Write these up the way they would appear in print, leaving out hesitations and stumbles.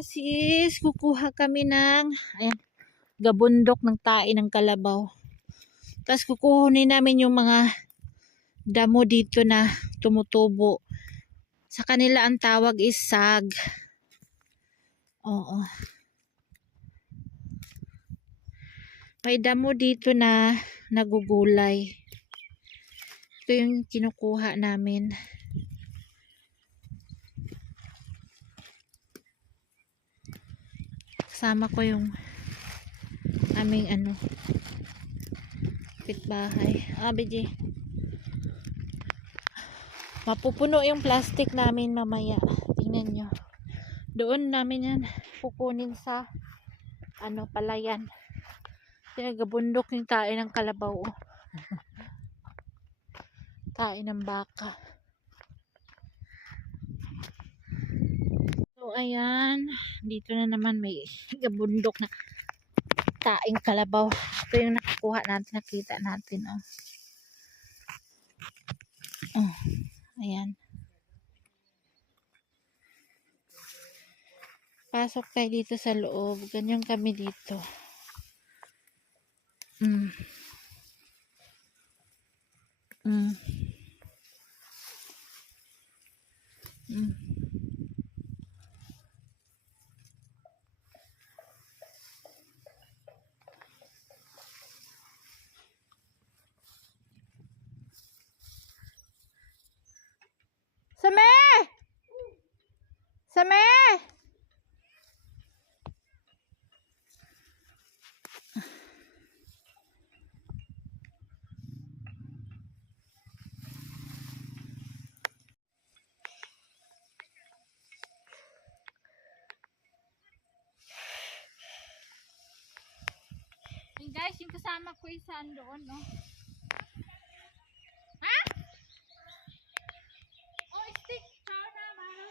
sis, kukuha kami ng ayan, gabundok ng tae ng kalabaw. Tapos kukuhunin namin yung mga damo dito na tumutubo. Sa kanila ang tawag is sag. Oo. May damo dito na nagugulay. Ito yung kinukuha namin. Kasama ko yung aming pitbahay. BJ. Mapupuno yung plastic namin mamaya. Tingnan nyo. Doon namin yan kukunin sa palayan. Pinagabundok yung tae ng kalabaw. Tae ng baka. So ayan, dito na naman may gabundok na taing kalabaw. Ito yung nakukuha natin, nakita natin. Ayan. Pasok tayo dito sa loob. Ganyan kami dito. Same! Same! Yung guys, yung kasama ko isa doon, no? Ha? Oh, stick! Tao na, mara.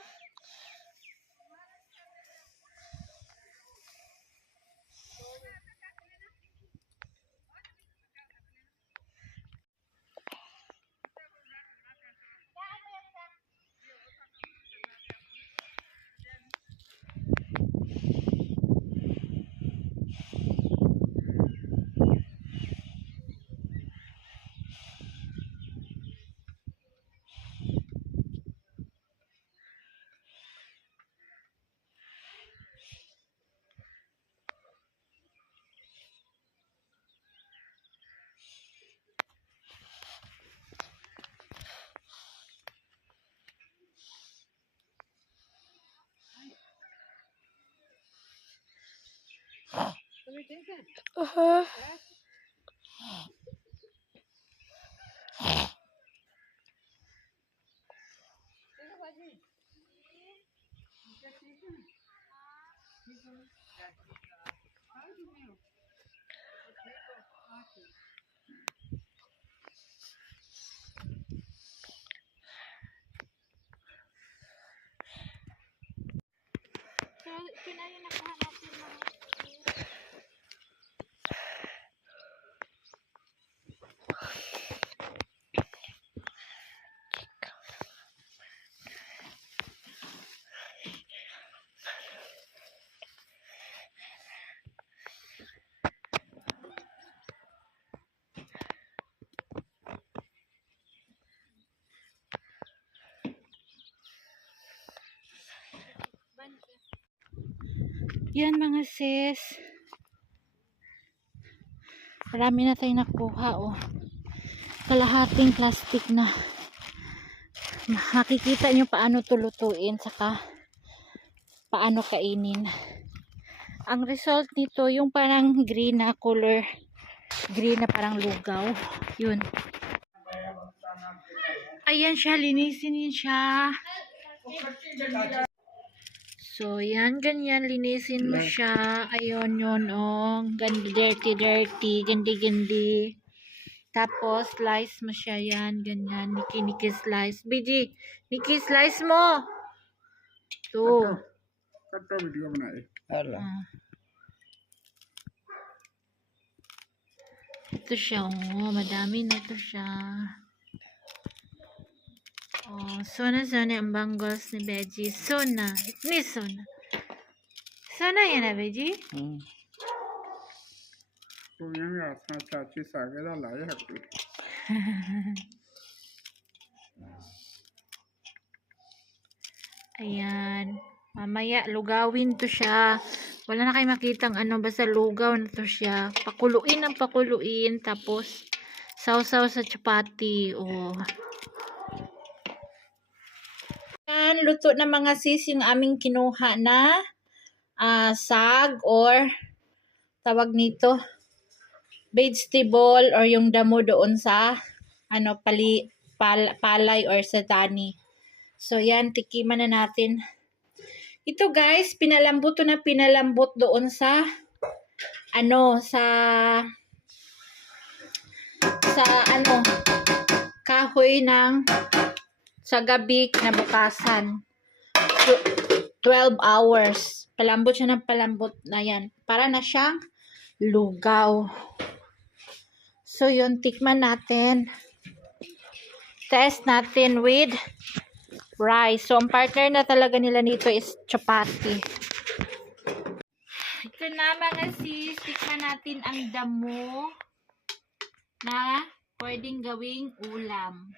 So, ito na yung nakuha natin mga yan mga sis. Marami na tayong nakuha, kalahating plastic na. Makikita nyo paano tulutuin saka paano kainin. Ang result nito yung parang green na color, green na parang lugaw, yun. Ayan siya, linisin yun siya. So yan, ganyan, linisin mo siya. Ayun yun, ganda, dirty, gandi. Tapos slice mo siya, yan, ganyan, niki slice. BG, niki slice mo. To. video बनाए Ito siya, madami na ito siya. Sona ang bangles ni Veggie. Sona. Ni Sona. Sana yan na, Beji. तू यहाँ आसना चाची सागे दा लाए हट्टी Ayan. Mamaya, lugawin to siya. Wala na kayo makitang ano, basta lugaw na to siya. Pakuluin ang pakuluin. Tapos, sausaw sa chapati. Oh. Ayan, luto na mga sis yung aming kinuha na sag or tawag nito vegetable or yung damo doon sa ano palay or sa dani. So yan, tikiman na natin. Ito guys, pinalambot to na pinalambot doon sa ano sa ano kahoy ng sa gabi na bukasan. 12 hours. Palambot siya ng palambot na yan. Para na siyang lugaw. So, yun. Tikman natin. Test natin with rice. So, ang partner na talaga nila nito is chapati. Ito na mga sis. Tikman natin ang damo na pwedeng gawing ulam.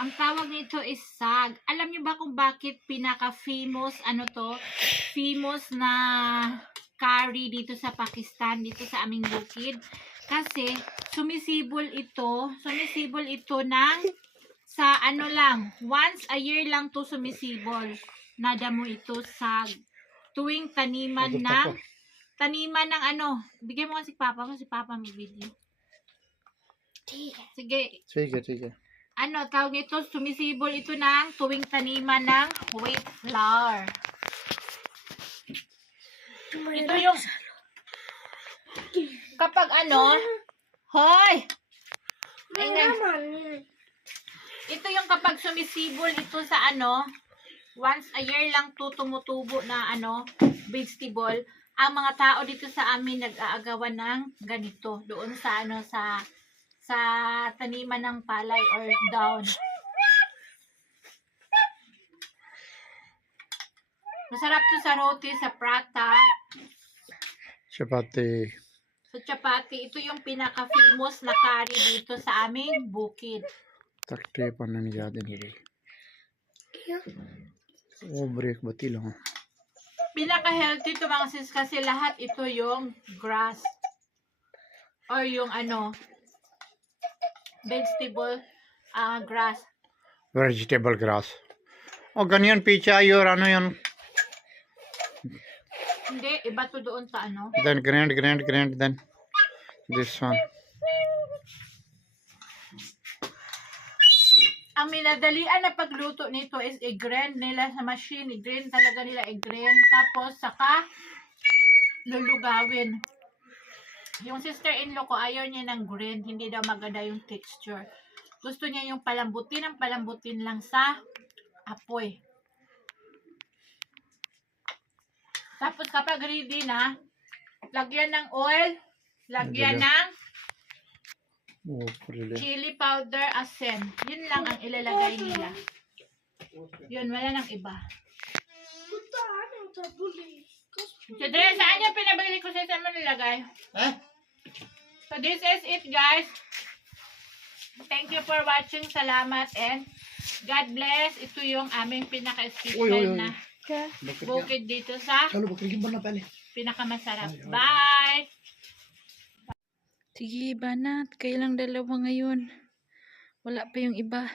Ang tawag nito is sag. Alam niyo ba kung bakit pinaka-famous famous na curry dito sa Pakistan, dito sa aming bukid? Kasi sumisibol ito ng sa ano lang, once a year lang to sumisibol. Na damo ito sag. Tuwing taniman ng ano, bigyan mo kasi Papa may video. Sige. Ano, tawag nito, sumisibol ito ng tuwing taniman ng wheat flour. Ito yung kapag ano, hoy! Ito yung kapag sumisibol ito sa ano, once a year lang to tumutubo na ano, vegetable. Ang mga tao dito sa amin nag-aagawan ng ganito. Doon sa ano, sa taniman ng palay or down. Masarap to sa roti, sa prata. Chapati Sa chapati, ito yung pinaka-famous na curry dito sa aming bukid. तख्ते पन्ने नहीं याद नहीं रही वो ब्रेक बती लो Pinaka-healthy to mga sis kasi lahat ito yung grass or yung ano, vegetable grass. Vegetable grass और गनियन पीछे आई और आनो यन Hindi, iba to doon sa ano. then grand then this one Ang minadalian na pagluto nito is i-grind nila sa machine. I-grind talaga nila, i-grind. Tapos, saka lulugawin. Yung sister-in-law ko, ayaw niya ng grind. Hindi daw maganda yung texture. Gusto niya yung palambutin lang sa apoy. Tapos, kapag ready na, lagyan ng oil, lagyan ng वो परेले chili powder, asin. Yun lang ang ilalagay nila. Yun, wala nang iba. So, Dre, saan yung pinabili ko sa mo nilagay? So, this is it, guys. Thank you for watching. Salamat and God bless. Ito yung aming pinaka-special na bukid dito sa pinakamasarap. Bye! Sige, banat. Kailang dalawa ngayon. Wala pa yung iba.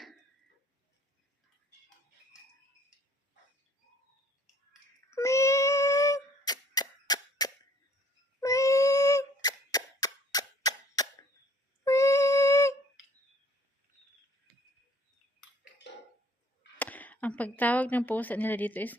Ang pagtawag ng pusa nila dito is